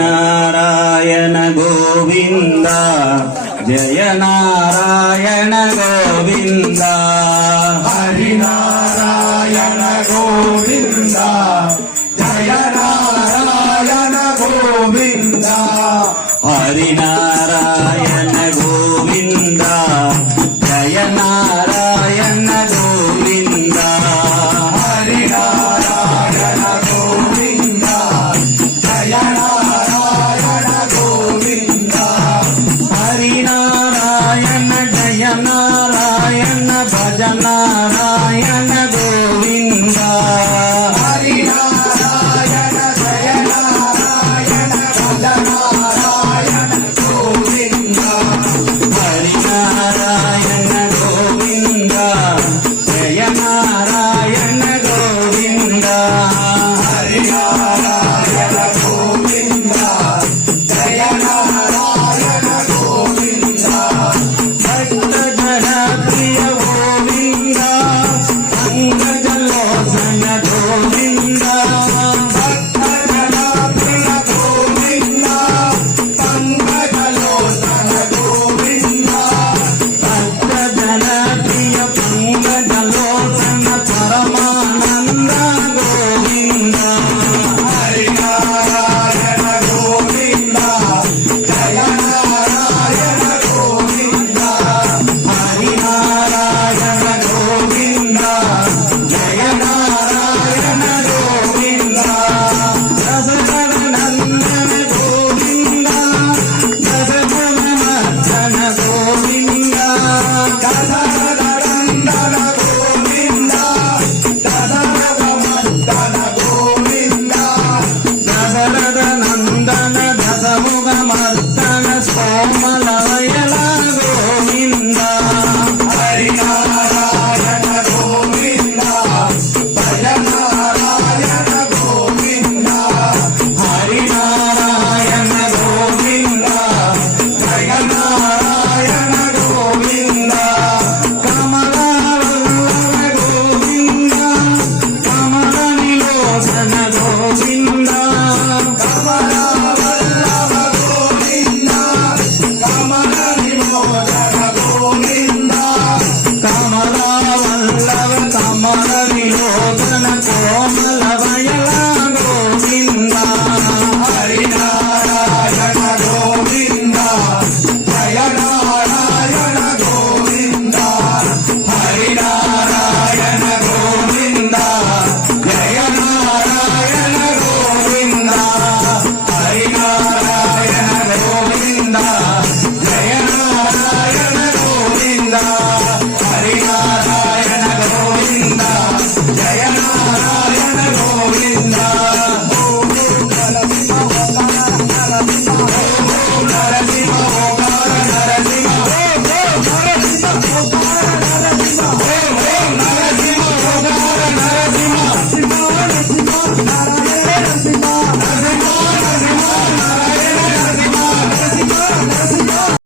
हरिनारायण गोविंद जय नारायण गोविंद हरिनारायण गोविंद जय नारायण गोविंद हरिनारायण गोविंद जय नारायण गोविंद हरिनारायण गोविंद जय नारायण गोविंद हरिनारायण जय नारायण भज नारायण गोविंद हरिनारायण जय नारायण भज नारायण गोविंद हरिनारायण गोविंद जय नारायण गोविंद हरिनारायण गोविंद जय नारायण गोविंद भक्त जन प्रिय गोविंद अंगजलोचन गोविंद भक्त जन प्रिय गोविंद पंकजलोचन गोविंद भक्त जन प्रिय पंकजलोचन परमानंद गोविंद हरिनारायण गोविंद जय नारायण गोविंद हरिनारायण गोविंद जय नारायण गोविंद दशरथनंदन गोविंद दशरथनंदन गोविंद दशरथनंदन गोविंद दशरथमर्दन गोविंद दशरथनंदन दशमुखमर्दन सोमलयन गोविंद हरिनारायण गोविंद भज नारायण गोविंद हरिनारायण गोविंद जय नारायण गोविंद कमलावल्लभ गोविंद कमलनिलोचन गोविंद कमलावल्लभ गोविंद कमलनिलोचन गोविंद कमलावल्लभ कमलनिलोचन कोमलवयन गोविंद हरिनारायण गोविंद जय नारायण गोविंद हरिनारायण गोविंद जय नारायण गोविंद हरिनारायण गोविंद जय नारायण गोविंद हरिनारायण